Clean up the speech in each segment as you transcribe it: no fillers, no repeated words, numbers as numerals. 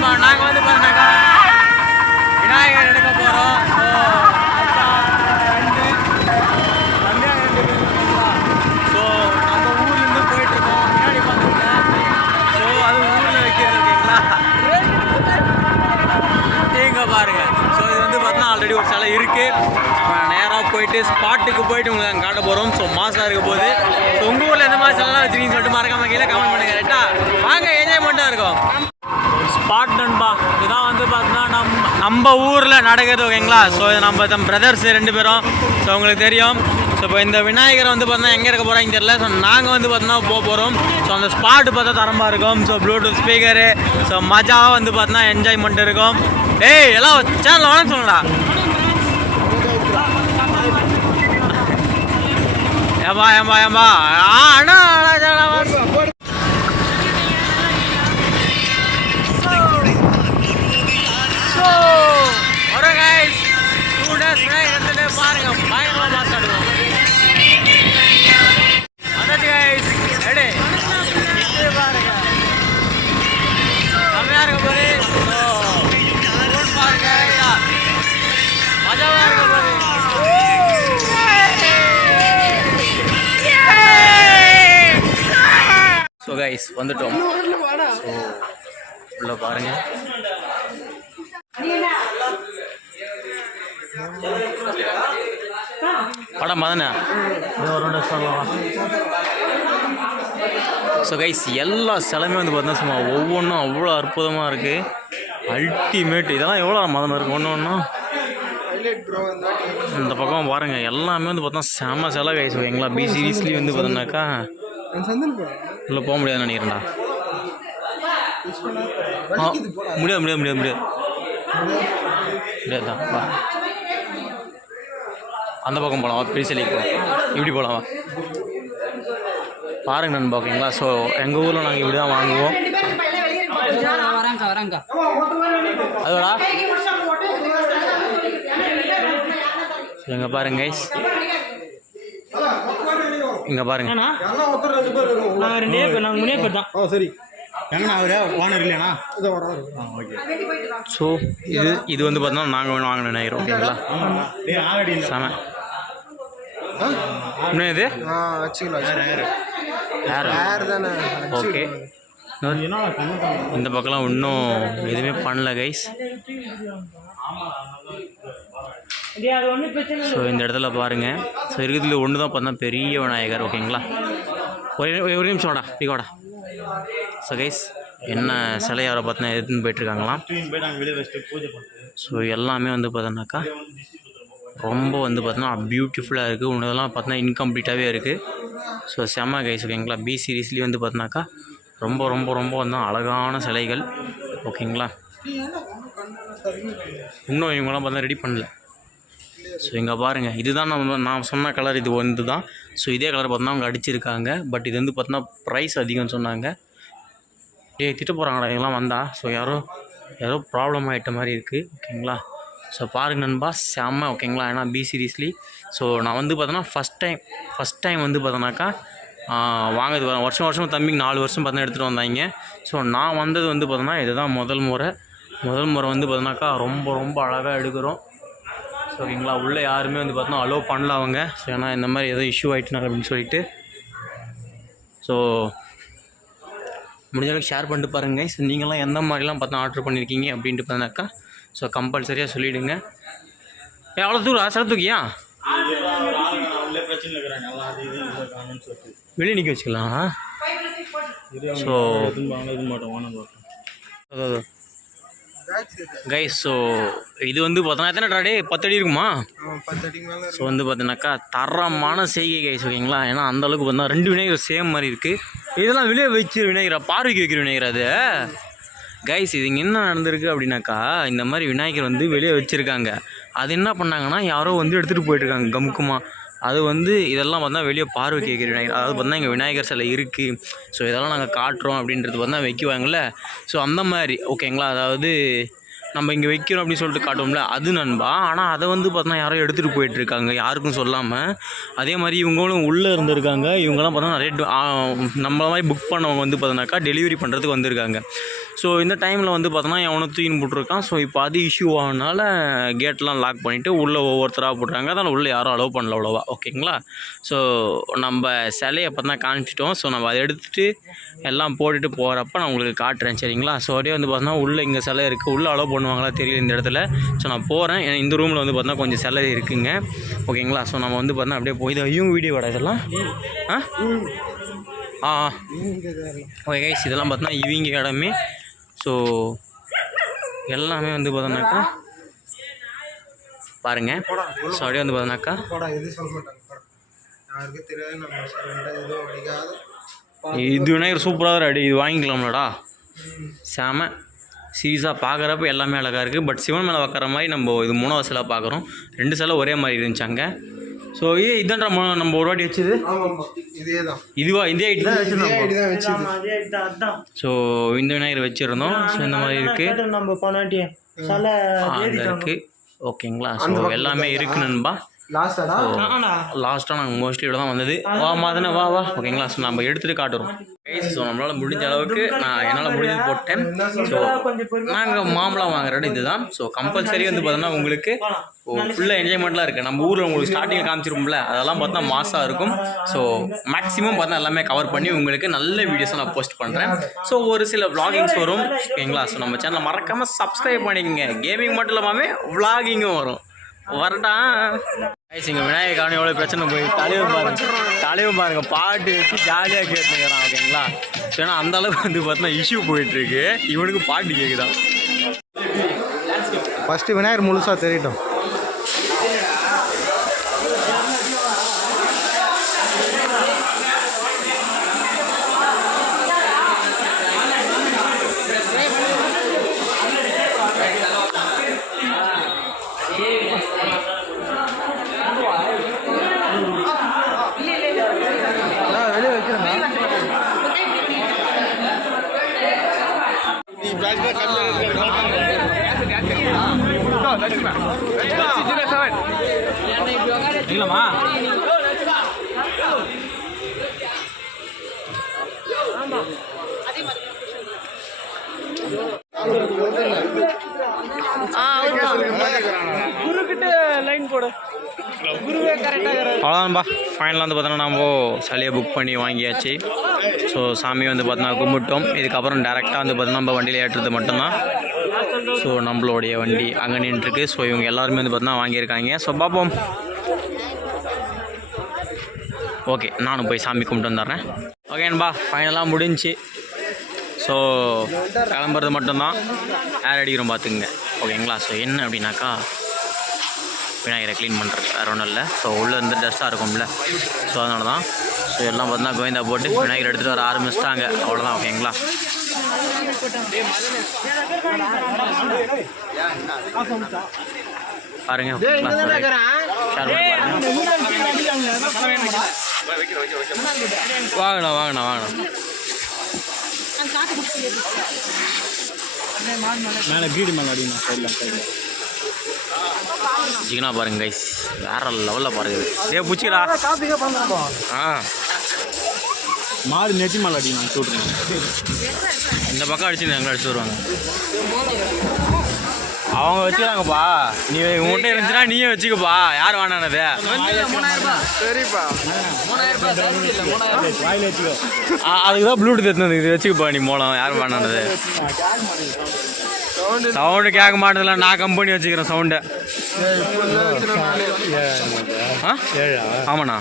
நாங்கள் வந்து பார்த்தீங்கன்னாக்கா விநாயகர் எடுக்க போகிறோம். ஸோ நம்ம ஊர்லேருந்து போயிட்டுருக்கோம். முன்னாடி பார்த்துருக்கேன். ஸோ அது ஊரில் வைக்கிறது ஓகேங்களா. இங்கே பாருங்கள். ஸோ இது வந்து பார்த்தீங்கன்னா ஆல்ரெடி ஒரு சிலை இருக்குது. நேராக போயிட்டு ஸ்பாட்டுக்கு போயிட்டு உங்களுக்கு அங்கே காட்ட போகிறோம். ஸோ மாதம் இருக்க போகுது. ஸோ உங்கள் ஊரில் எந்த மாதிரி சிலைலாம் வச்சுருக்கீங்கன்னு சொல்லிட்டு மறக்காம கீழே கமெண்ட் பண்ணுங்கள். கரெக்டாக வாங்க, என்ஜாய்மெண்ட்டாக இருக்கும். ஸ்பாட் நண்பா இதான் வந்து பார்த்தீங்கன்னா நம்ம ஊரில் நடக்கிறது ஓகேங்களா. ஸோ இது நம்ம பிரதர்ஸ் 2 பேரும். ஸோ உங்களுக்கு தெரியும். ஸோ இப்போ இந்த விநாயகரை வந்து பார்த்தீங்கன்னா எங்கே இருக்க போகிறாங்க தெரியல. ஸோ நாங்கள் வந்து பார்த்தீங்கன்னா போகிறோம். ஸோ அந்த ஸ்பாட்டு பார்த்தா தரமாக இருக்கும். ஸோ ப்ளூடூத் ஸ்பீக்கரு ஸோ மஜாவாக வந்து பார்த்தீங்கன்னா என்ஜாய்மெண்ட் இருக்கும். ஏய் எல்லாம் சேனல் வேணாம்னு சொல்லடா. ஏம்பா ஏம்பா ஏம்பா அண்ணா பாருங்க பயங்கரமா மாசாடுவோம். அதாச்சு கைஸ் ரெடி பாருங்க செம்மையா இருக்க போது. பாருங்க மஜாவா இருக்க போது. ஸோ கைஸ் வந்துட்டோம். ஸோ உள்ள பாருங்க. படம் தானே. ஸோ கைஸ் எல்லா சிலையுமே வந்து பார்த்தீங்கன்னா சும்மா ஒவ்வொன்றும் அவ்வளோ அற்புதமாக இருக்குது. அல்டிமேட். இதெல்லாம் எவ்வளோ மதம் இருக்குது ஒன்று ஒன்றும். இந்த பக்கம் பாருங்கள் எல்லாமே வந்து பார்த்தா செம சிலை கைஸ் ஓகேங்களா. பி சீரீஸ்லேயும் வந்து பார்த்தோம்னாக்கா உள்ளே போக முடியாதுன்னு நினைக்கிறேன்டா. முடியாது முடியாது முடியாது முடியாது முடியாதுதான். வா அந்த பக்கம் போகலாம். பெரிய சிலைக்கு போகலாம். இப்படி போகலாம். பாருங்க நண்பா ஓகேங்களா. ஸோ எங்கள் ஊரில் நாங்கள் இப்படி தான் வாங்குவோம். அதுவா இங்கே பாருங்க கைஸ். இங்கே பாருங்க. ஸோ இது வந்து பார்த்தோம்னா நாங்கள் வாங்கணும் நினைக்கிறோம் ஓகேங்களா. செம இன்னும் இது ஓகே. இந்த பக்கம்லாம் இன்னும் எதுவுமே பண்ணல கைஸ். ஸோ இந்த இடத்துல பாருங்கள். ஸோ இருக்கிறதுல ஒன்று தான் பார்த்தா பெரிய விநாயகர் ஓகேங்களா. ஒரு நிமிஷம் வாடா பிகோடா. ஸோ கைஸ் என்ன சிலையாரை பார்த்தீங்கன்னா எடுத்துன்னு போயிட்டுருக்காங்களாம். ஸோ எல்லாமே வந்து பார்த்தோன்னாக்கா ரொம்ப வந்து பார்த்தோன்னா பியூட்டிஃபுல்லாக இருக்குது. ஒன்றெல்லாம் பார்த்தோன்னா இன்கம்ப்ளீட்டாகவே இருக்குது. ஸோ செம்ம கைஸ் ஓகேங்களா. பி சீரீஸ்லேயும் வந்து பார்த்தோன்னாக்கா ரொம்ப ரொம்ப ரொம்ப வந்து அழகான சிலைகள் ஓகேங்களா. இன்னும் இவங்களாம் பார்த்தா ரெடி பண்ணல. ஸோ இங்கே பாருங்கள் இதுதான் நான் சொன்ன கலர் இது வந்து தான். ஸோ இதே கலர் பார்த்தோன்னா அவங்க அடிச்சிருக்காங்க. பட் இது வந்து பார்த்தோன்னா ப்ரைஸ் அதிகம்னு சொன்னாங்க. திட்ட போகிறாங்களா இதெல்லாம் வந்தால். ஸோ யாரோ ப்ராப்ளம் ஆகிட்ட மாதிரி இருக்குது ஓகேங்களா. ஸோ பாருங்க நண்பா செம்ம ஓகேங்களா. ஏன்னா பி சீரீஸ்லி ஸோ நான் வந்து பார்த்தோன்னா ஃபஸ்ட் டைம் வந்து பார்த்தோன்னாக்கா வாங்கிறது வரேன். வருஷம் தம்பிக்கு 4 வருஷம் பார்த்தா எடுத்துகிட்டு வந்தாங்க. ஸோ நான் வந்தது வந்து பார்த்தோன்னா இதுதான் முதல் முறை வந்து பார்த்தோன்னாக்கா ரொம்ப ரொம்ப அழகாக எடுக்கிறோம். ஸோ ஓகேங்களா. உள்ளே யாருமே வந்து பார்த்தோன்னா அலோவ் பண்ணல அவங்க. ஸோ ஏன்னா இந்த மாதிரி ஏதோ இஷ்யூ ஆகிட்டுனாங்க அப்படின்னு சொல்லிட்டு. ஸோ முடிஞ்ச அளவுக்கு ஷேர் பண்ணிட்டு பாருங்கள். ஸோ நீங்களாம் எந்த மாதிரிலாம் பார்த்தா ஆர்டர் பண்ணியிருக்கீங்க அப்படின்ட்டு பார்த்தாக்கா ஸோ கம்பல்சரியாக சொல்லிவிடுங்க. அவ்வளோ தூரம் சில தூக்கியா வெளியே நிற்க வச்சுக்கலாம். ஸோ கைஸ் ஸோ இது வந்து பார்த்தோன்னா எத்தனை டாடே 10 அடி இருக்குமா? ஸோ வந்து பார்த்தீங்கன்னாக்கா தரமான செய்கை கைஸ் ஓகேங்களா. ஏன்னா அந்தளவுக்கு பார்த்தா 2 விநாயகர் சேம் மாதிரி இருக்குது. இதெல்லாம் வெளியே வச்சு விநாயகரா பார்வைக்கு வைக்கிற விநாயகர் அது கைஸ். இது இங்கே என்ன நடந்திருக்கு அப்படின்னாக்கா இந்த மாதிரி விநாயகர் வந்து வெளியே வச்சுருக்காங்க. அது என்ன பண்ணாங்கன்னா யாரோ வந்து எடுத்துகிட்டு போயிட்டுருக்காங்க கமுக்குமா. அது வந்து இதெல்லாம் பார்த்தா வெளியே பார்வைக்கு வைக்கிற விநாயகர். அதாவது பார்த்தா இங்கே விநாயகர் சிலை இருக்குது. ஸோ இதெல்லாம் நாங்கள் காட்டுறோம் அப்படின்றது பார்த்தா வைக்குவாங்கள்ல. ஸோ அந்த மாதிரி ஓகேங்களா. அதாவது நம்ம இங்கே வைக்கிறோம் அப்படின்னு சொல்லிட்டு காட்டுவோம்ல அது நண்பா. ஆனால் அதை வந்து பார்த்தோன்னா யாரோ எடுத்துகிட்டு போயிட்டுருக்காங்க யாருக்கும் சொல்லாமல். அதே மாதிரி இவங்களும் உள்ளே இருந்திருக்காங்க. இவங்கெல்லாம் பார்த்தோன்னா நிறைய நம்மள மாதிரி புக் பண்ணவங்க வந்து பார்த்தோன்னாக்கா டெலிவரி பண்ணுறதுக்கு வந்திருக்காங்க. ஸோ இந்த டைமில் வந்து பார்த்தோன்னா எவனோ தூக்கின்னு போட்டிருக்கான். ஸோ இப்போ அது இஷ்யூ ஆனதுனால கேட்லாம் லாக் பண்ணிவிட்டு உள்ளே ஒவ்வொருத்தராக போட்டுறாங்க. அதனால் உள்ளே யாரும் அலோவ் பண்ணல அவ்வளோவா. ஓகேங்களா. ஸோ நம்ம சிலையை அப்போ தான் காமிச்சிட்டோம். ஸோ நம்ம அதை எடுத்துகிட்டு எல்லாம் போட்டுட்டு போகிறப்ப நான் உங்களுக்கு காட்டுறேன் சரிங்களா. ஸோ அப்படியே வந்து பார்த்தோன்னா உள்ளே இங்கே சிலை இருக்குது. உள்ளே அலோவ் பண்ணுவாங்களா தெரியல இந்த இடத்துல. ஸோ நான் போகிறேன். இந்த ரூமில் வந்து பார்த்தோன்னா கொஞ்சம் சிலை இருக்குங்க. ஓகேங்களா. ஸோ நம்ம வந்து பார்த்தோன்னா அப்படியே போய் இவங்க வீடியோ வர இதெல்லாம் ஓகே கைஸ் இதெல்லாம் பார்த்தோன்னா இவங்க இடமே. ஸோ எல்லாமே வந்து பார்த்தோன்னாக்கா பாருங்கள். ஸோ அப்படியே வந்து பார்த்தோன்னாக்கா இது விநாயகர் சூப்பராக தான் அடி. இது வாங்கிக்கலாம்லடா செம சீரியஸாக பார்க்குறப்ப எல்லாமே அழகாக இருக்குது. பட் சிவன் மேலே வைக்கிற மாதிரி நம்ம இது 3வது சிலை பார்க்குறோம். 2 சிலை ஒரே மாதிரி இருந்துச்சாங்க. ஸோ இதான்டா நம்ம ஒரு வாட்டி வச்சது இதுவா இந்த ஐட்டு தான் வச்சுருந்தோம். ஸோ இந்த விநாயகர் வச்சுருந்தோம். ஸோ இந்த மாதிரி இருக்குது இருக்குது. ஓகேங்களா. ஸோ எல்லாமே இருக்குது நண்பா. லாஸ்ட்டாக நாங்கள் மோஸ்ட்லி இவ்வளோ தான் வந்தது. வா மாதிரினா வா வா. ஓகேங்களா. ஸோ நம்ம எடுத்துகிட்டு காட்டுறோம். ஸோ நம்மளால் முடிஞ்ச அளவுக்கு நான் என்னால் முடிஞ்சது போட்டேன். ஸோ நாங்கள் மாம்பழம் வாங்குற இது தான். ஸோ கம்பல்சரி வந்து பார்த்தோன்னா உங்களுக்கு ஃபுல்லாக என்ஜாய்மெண்ட்லாம் இருக்குது. நம்ம ஊரில் உங்களுக்கு ஸ்டார்டிங்கில் காமிச்சிருப்போம்ல அதெல்லாம் பார்த்தா மாசாக இருக்கும். ஸோ மேக்ஸிமம் பார்த்தா எல்லாமே கவர் பண்ணி உங்களுக்கு நல்ல வீடியோஸை நான் போஸ்ட் பண்ணுறேன். ஸோ ஒரு சில விளாகிங்ஸ் வரும். ஓகேங்களா. ஸோ நம்ம சேனலை மறக்காமல் சப்ஸ்கிரைப் பண்ணிக்கோங்க. கேமிங் மட்டும் இல்லாமல் விளாகிங்கும் வரும். வரட்டா இங்கே விநாயகர் காரணம் எவ்வளோ பிரச்சனை போய் தலைவன் பாருங்கள் பாட்டு வச்சு ஜாலியாக கேட்டுக்கிறான். ஓகேங்களா. ஏன்னா அந்தளவுக்கு வந்து பார்த்தீங்கன்னா இஷ்யூ போயிட்டுருக்கு. இவனுக்கு பாட்டு கேட்குதான். ஃபஸ்ட்டு விநாயகர் முழுசாக தெரியட்டும். இல்லைம்மா அவ்வளோதான்பா. ஃபைனலாக வந்து பார்த்தோன்னா நம்ம சிலையை புக் பண்ணி வாங்கியாச்சு. ஸோ சாமி வந்து பார்த்தோன்னா கும்பிட்டோம். இதுக்கப்புறம் டேரெக்டாக வந்து பார்த்தோன்னா நம்ம வண்டியில் ஏற்றுறது மட்டும்தான். ஸோ நம்மளுடைய வண்டி அங்கே நின்றுருக்கு. ஸோ இவங்க எல்லாருமே வந்து பார்த்தோன்னா வாங்கியிருக்காங்க. ஸோ பார்ப்போம். ஓகே நானும் போய் சாமி கும்பிட்டு வந்துடுறேன். ஓகேன்பா ஃபைனலாக முடிஞ்சு. ஸோ கிளம்புறது மட்டும்தான். ஏர் அடிக்கிறோம் பார்த்துக்குங்க. ஓகேங்களா. ஸோ என்ன அப்படின்னாக்கா விநாயகரை க்ளீன் பண்ணுறது வேறு ஒன்றும் இல்லை. ஸோ உள்ளே இருந்து டஸ்ட்டாக இருக்கும்ல. ஸோ அதனால தான். ஸோ எல்லாம் பார்த்தா கோவிந்தா போட்டு விநாயகர் எடுத்துகிட்டு வர ஆரம்பிச்சிட்டாங்க. அவ்வளோதான். ஓகேங்களா. பாருங்க வாங்கண்ணா வாங்கண்ணா வாங்கண்ணா. மேலே பீடு மேலே அடிக்கணும். சிக்கனா பாருங்க கைஸ் வேற லெவலில் பாருங்க. ஏ பூச்சிக்கடா மாடு நெட்டி மேலே அடிக்கணும் சொல்கிறேன். இந்த பக்கம் அடிச்சு எங்களை அடிச்சு வருவாங்க. அவங்க வச்சுக்கிறாங்கப்பா. நீ உங்கள்கிட்ட இருந்துச்சுன்னா நீயே வச்சுக்கப்பா. யார் வேணானது சரிப்பா. அதுக்கு தான் ப்ளூடூத் எடுத்து இது வச்சுக்கப்பா. நீ மூலம் யார் வேணானது சவுண்டு கேட்க மாட்டதில்ல. நான் கம்பெனி வச்சுக்கிறேன் சவுண்டை. ஆமாண்ணா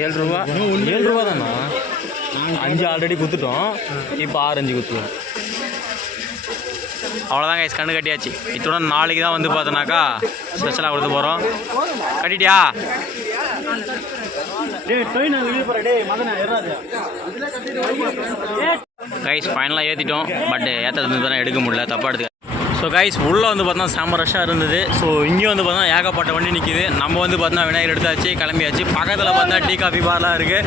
7 ரூபா. 7 ரூபா தானா? 5 ஆல்ரெடி குத்துட்டோம். இப்போ 6 குத்துவோம். அவ்வளோதான் கைஸ் கண்ணு கட்டியாச்சு. இத்துடன் நாளைக்கு தான் வந்து பார்த்தோன்னாக்கா ஸ்பெஷலாக கொடுத்து போகிறோம். கட்டிட்டியா? கைஸ் ஃபைனலாக ஏற்றிட்டோம். பட் ஏற்றுறது தானே எடுக்க முடியல. தப்பாக எடுத்துக்க. ஸோ கைஸ் உள்ளே வந்து பார்த்தா செம்ம ரஷ்ஷாக இருந்தது. ஸோ இங்கேயும் வந்து பார்த்தா ஏகப்பட்ட வண்டி நிற்கிது. நம்ம வந்து பார்த்தா விநாயகர் எடுத்தாச்சு கிளம்பியாச்சு. பக்கத்தில் பார்த்தா டீ காஃபி பார்லாம் இருக்குது.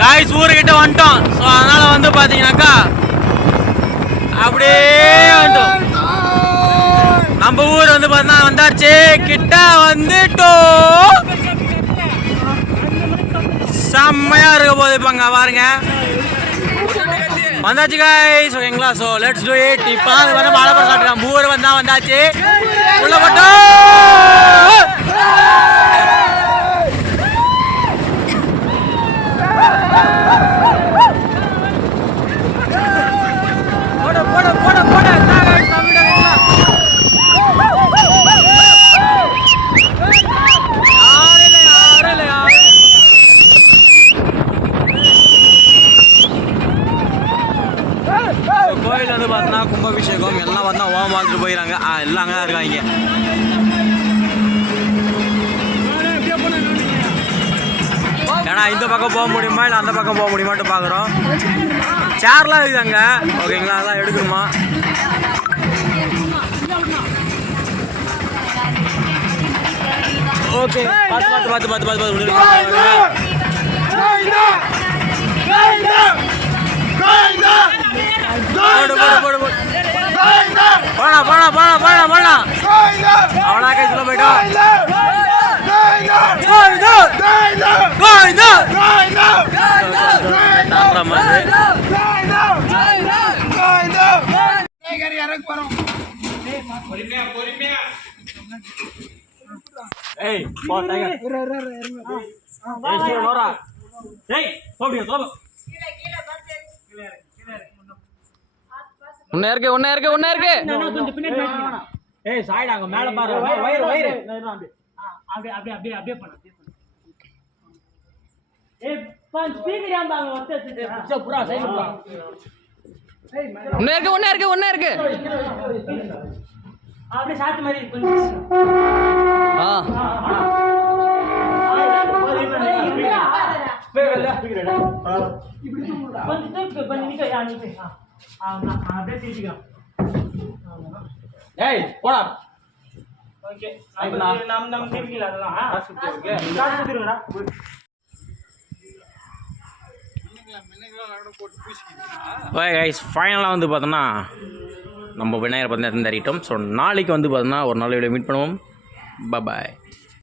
காய்ஸ் ஊருக்கிட்ட வந்துட்டோம். ஸோ அதனால் வந்து பார்த்தீங்கன்னாக்கா அப்படியே வந்துட்டோம். நம்ம ஊர் வந்து பார்த்தீங்கன்னா வந்தாச்சு, கிட்ட வந்துட்டோம். செம்மையாக இருக்க போகுது. இப்போங்க பாருங்க வந்தாச்சு காய்ஸ், ஓகேங்களா? So let's do it. இப்போ அது வந்து மழை படம் காட்டுறோம். ஊர் வந்தாச்சு உள்ள போட்டோம். கோயில் வந்து பார்த்தீங்கன்னா கும்பாபிஷேகம் எல்லாம் பார்த்தா ஓம் வாழ்ந்துட்டு போயிடறாங்க. எல்லாம் அங்கே தான் இருக்காங்க. ஏன்னா இந்த பக்கம் போக முடியுமா இல்லை அந்த பக்கம் போக முடியுமான்ட்டு பார்க்குறோம். சேர்லாம் இருக்குது அங்கே, ஓகேங்களா? அதெல்லாம் எடுக்கணுமா? ஓகே, பார்த்து அவனா கை சொல்ல போயிட்டோம். ஒண்ணே இருக்கு. ஏய் சாய்டாங்க மேல பாரு. வயிறு அப்படியே பண்ணு. ஏய் பஞ்ச் ஸ்பீக்கர் ஏம்பாங்க ஒத்த புரா சைடு புரா. ஒண்ணே இருக்கு. அப்படியே சாத்து மாதிரி கொஞ்சம். ஸ்பீக்கர் கொஞ்சம் நிக்க யா நிக்க. அப்படியே திருப்பிக்கோ. ஏய் போடா. ஓகே நம்ம திருப்பிக்கல அதெல்லாம். ஓகே காசு திருங்கடா. ஓகே கைஸ், ஃபைனலாக வந்து பார்த்தோன்னா நம்ம விநாயகர் பார்த்தீங்கன்னா தரிட்டோம். ஸோ நாளைக்கு வந்து பார்த்தோன்னா ஒரு நாள் வீடியோ மீட் பண்ணுவோம். பாய்.